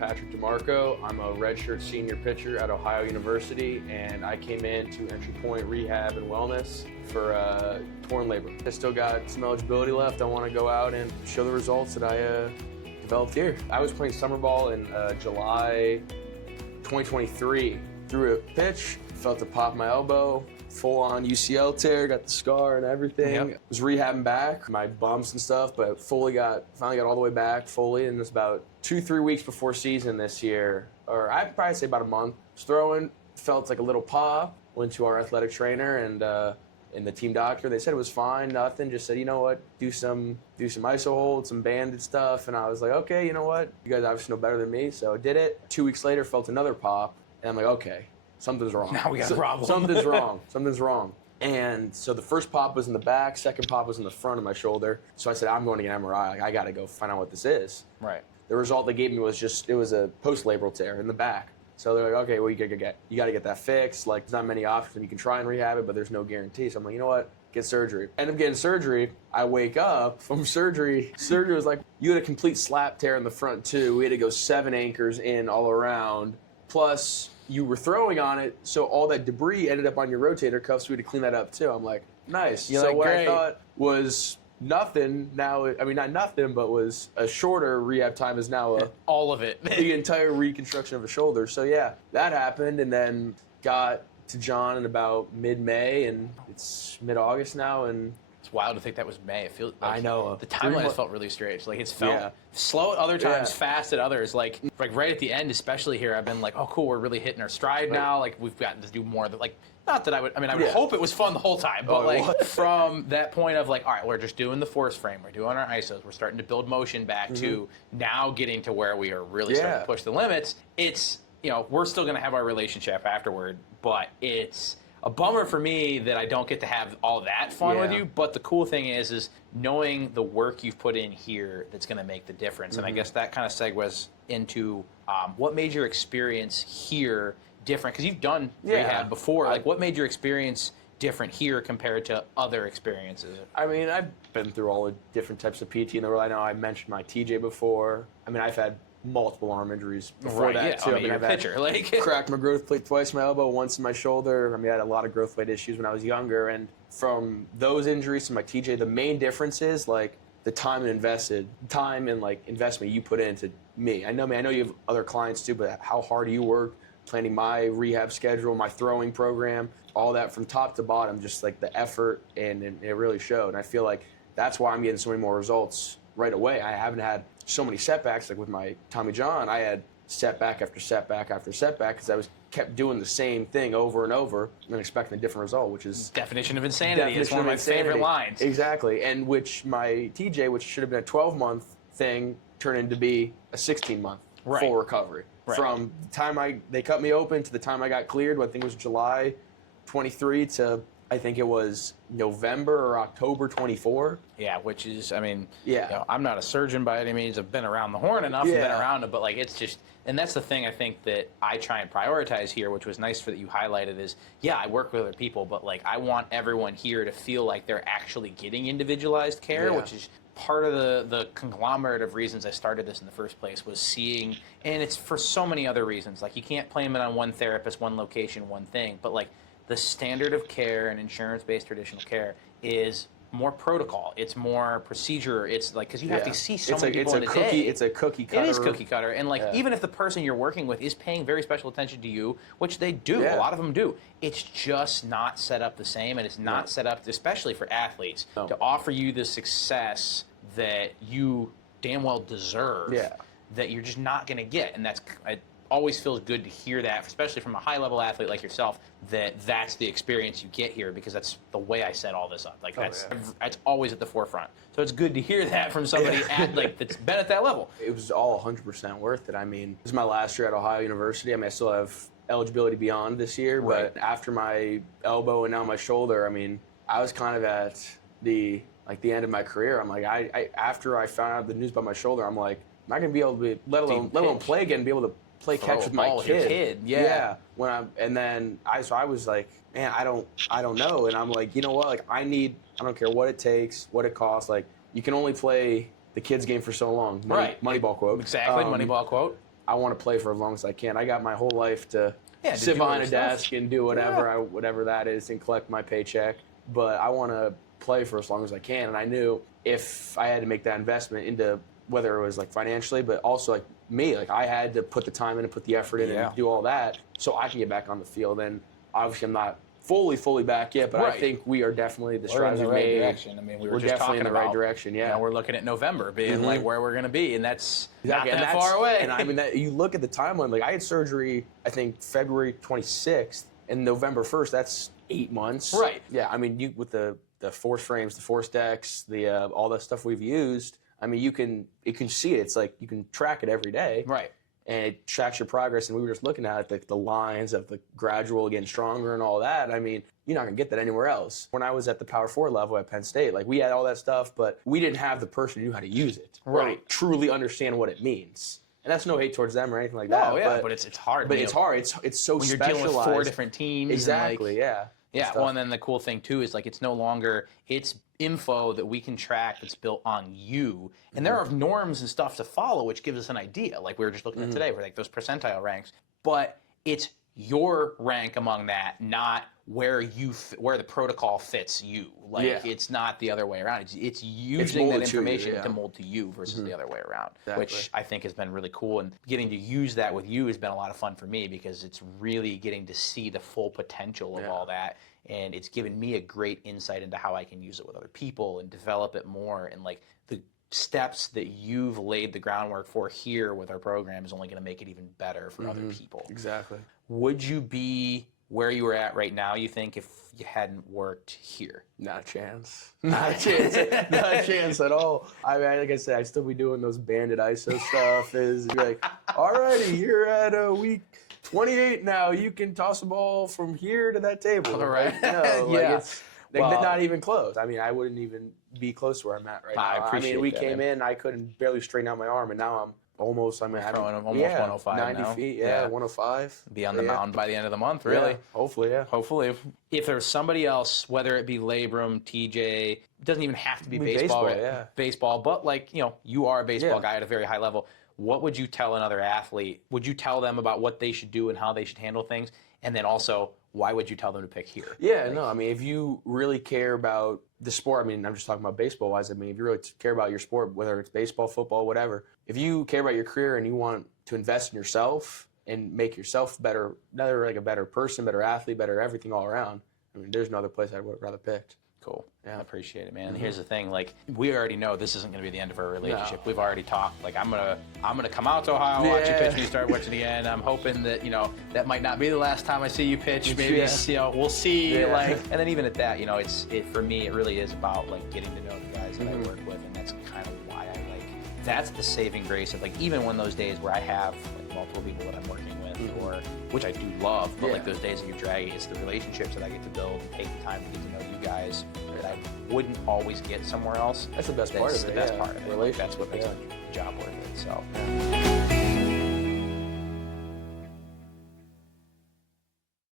Patrick DeMarco. I'm a redshirt senior pitcher at Ohio University, and I came in to EntryPoint Rehab and Wellness for torn labrum. I still got some eligibility left. I want to go out and show the results that I developed here. I was playing summer ball in July 2023. Threw a pitch, felt a pop in my elbow, full-on UCL tear, got the scar and everything. Yep. Was rehabbing back, my bumps and stuff, but finally got all the way back fully, and it was about 2-3 weeks before season this year, or I'd probably say about a month. Was throwing, felt like a little pop, went to our athletic trainer and the team doctor. They said it was fine, nothing, just said, you know what, do some iso hold, some banded stuff, and I was like, okay, you know what, you guys obviously know better than me, so I did it. 2 weeks later, felt another pop, and I'm like, okay, something's wrong. Now we got a problem. Something's wrong. And so the first pop was in the back, second pop was in the front of my shoulder. So I said, I'm going to get an MRI. Like, I got to go find out what this is. Right. The result they gave me was it was a post-labral tear in the back. So they're like, okay, well, you got to get that fixed. Like, there's not many options. You can try and rehab it, but there's no guarantee. So I'm like, you know what? Get surgery. End up getting surgery. I wake up from surgery. Surgery was like, you had a complete slap tear in the front, too. We had to go 7 anchors in all around. Plus, you were throwing on it, so all that debris ended up on your rotator cuff, so we had to clean that up too. I'm like, nice. You're so like, what great. I thought was nothing, now, I mean, not nothing, but was a shorter rehab time is now all of it. the entire reconstruction of a shoulder. So yeah, that happened, and then got to John in about mid-May, and it's mid-August now, and It's wild to think that was May. It feels like I know. the timeline has felt really strange. Like it's felt slow at other times, fast at others. Like right at the end, especially here, I've been like, oh cool, we're really hitting our stride now. Like we've gotten to do more of the like. Not that I would hope it was fun the whole time, but from that point of like, all right, we're just doing the force frame, we're doing our isos, we're starting to build motion back to now getting to where we are really starting to push the limits. It's, we're still going to have our relationship afterward, but it's a bummer for me that I don't get to have all that fun with you. But the cool thing is knowing the work you've put in here that's going to make the difference. And I guess that kind of segues into what made your experience here different? Because you've done rehab before. Like, what made your experience different here compared to other experiences? I mean, I've been through all the different types of PT in the world. I know I mentioned my TJ before. I mean, I've had multiple arm injuries before that too. I mean, you're a pitcher. Cracked my growth plate twice in my elbow, once in my shoulder. I mean, I had a lot of growth plate issues when I was younger. And from those injuries to my TJ, the main difference is like the time and like investment you put into me. I know you have other clients too, but how hard you work planning my rehab schedule, my throwing program, all that from top to bottom, just like the effort, and it really showed. And I feel like that's why I'm getting so many more results right away. I haven't had so many setbacks like with my Tommy John. I had setback after setback after setback because I kept doing the same thing over and over and expecting a different result, which is definition of insanity. It's one of my favorite lines. Exactly, and which my TJ, which should have been a 12-month thing, turned into be a 16-month full recovery. Right. From the time they cut me open to the time I got cleared, I think it was July 23 to I think it was November or October 24. Yeah, which is, I mean, I'm not a surgeon by any means. I've been around the horn enough and been around it, but like it's just, and that's the thing I think that I try and prioritize here, which was nice that you highlighted is, I work with other people, but like I want everyone here to feel like they're actually getting individualized care, which is part of the conglomerate of reasons I started this in the first place was seeing, and it's for so many other reasons. Like you can't blame it on one therapist, one location, one thing, but like the standard of care and insurance-based traditional care is more protocol. It's more procedure. It's like, because you have to see so many people in a day. It's a cookie cutter. It is cookie cutter. And like, even if the person you're working with is paying very special attention to you, which they do, a lot of them do, it's just not set up the same, and it's not set up, especially for athletes, to offer you the success that you damn well deserve that you're just not going to get. And it always feels good to hear that, especially from a high-level athlete like yourself, that's the experience you get here, because that's the way I set all this up. Like that's always at the forefront. So it's good to hear that from somebody that's been at that level. It was all 100% worth it. I mean, this is my last year at Ohio University. I mean, I still have eligibility beyond this year, but after my elbow and now my shoulder, I mean, I was kind of at the end of my career. I'm like, after I found out the news about my shoulder, I'm like, I'm not gonna be able to let alone play again, and be able to play catch with my kid. I was like, man, I don't know. And I'm like, you know what? Like I don't care what it takes, what it costs. Like you can only play the kids game for so long. Moneyball quote. Exactly, Moneyball quote. I want to play for as long as I can. I got my whole life to sit behind a desk and do whatever whatever that is and collect my paycheck. But I want to play for as long as I can. And I knew if I had to make that investment into whether it was like financially, but also like me, like I had to put the time in and put the effort in and do all that so I can get back on the field. And obviously I'm not fully back yet, but I think we are definitely the strides we made. Direction. I mean, we're just definitely in the right direction. Yeah, we're looking at November being like where we're going to be, and that's not and that far away. And I mean, you look at the timeline. Like I had surgery, I think February 26th, and November 1st. That's 8 months. Right. Yeah. I mean, you with the force frames, the force decks, the all the stuff we've used. I mean, you can see it. It's like you can track it every day. Right. And it tracks your progress. And we were just looking at it, the lines of the gradual getting stronger and all that. I mean, you're not going to get that anywhere else. When I was at the Power 4 level at Penn State, like we had all that stuff, but we didn't have the person who knew how to use it. Right. Or truly understand what it means. And that's no hate towards them or anything like that. Oh, yeah, but it's hard. But it's hard. It's so when you're specialized. dealing with 4 different teams. Exactly, yeah. Yeah, well, and then the cool thing, too, is like it's no longer, it's info that we can track that's built on you. And there are norms and stuff to follow, which gives us an idea. Like we were just looking at today, where like those percentile ranks. But it's your rank among that, not where where the protocol fits you. Like it's not the other way around. It's using that information to mold to you versus the other way around, which I think has been really cool. And getting to use that with you has been a lot of fun for me because it's really getting to see the full potential of all that. And it's given me a great insight into how I can use it with other people and develop it more. And like the steps that you've laid the groundwork for here with our program is only going to make it even better for other people. Exactly. Would you be where you were at right now, you think, if you hadn't worked here? Not a chance. Not a chance. Not a chance at all. I mean, like I said, I'd still be doing those banded ISO stuff. Is be like, alrighty, you're at week 28 now. You can toss a ball from here to that table. All right. It's not even close. I mean, I wouldn't even be close to where I'm at right now. I appreciate we that, came in, I couldn't barely straighten out my arm, and now I'm almost, almost 105 90 now. feet, 105. Be on the mound by the end of the month, really. Yeah, hopefully, yeah. Hopefully. If there's somebody else, whether it be Labrum, TJ, it doesn't even have to be baseball, but like, you are a baseball guy at a very high level. What would you tell another athlete? Would you tell them about what they should do and how they should handle things? And then also, why would you tell them to pick here? Yeah, I mean, if you really care about the sport, I mean, I'm just talking about baseball-wise. I mean, if you really care about your sport, whether it's baseball, football, whatever, if you care about your career and you want to invest in yourself and make yourself better, like a better person, better athlete, better everything all around, I mean, there's no other place I would rather picked. Cool. Yeah. I appreciate it, man. And here's the thing, like, we already know this isn't going to be the end of our relationship. No. We've already talked. Like, I'm gonna come out to Ohio, watch you pitch, and you start watching again. I'm hoping that, that might not be the last time I see you pitch. Maybe, we'll see. Like, and then even at that, for me, it really is about, like, getting to know the guys that I work with, and that's kind of why I, like, that's the saving grace of, like, even when those days where I have, like, multiple people that I'm working with, or, which I do love, but, like, those days that you're dragging, it's the relationships that I get to build and take the time to get to know you guys that I wouldn't always get somewhere else. That's the best part of it. That's the best part of it. Relationships. That's what makes the job worth it. So.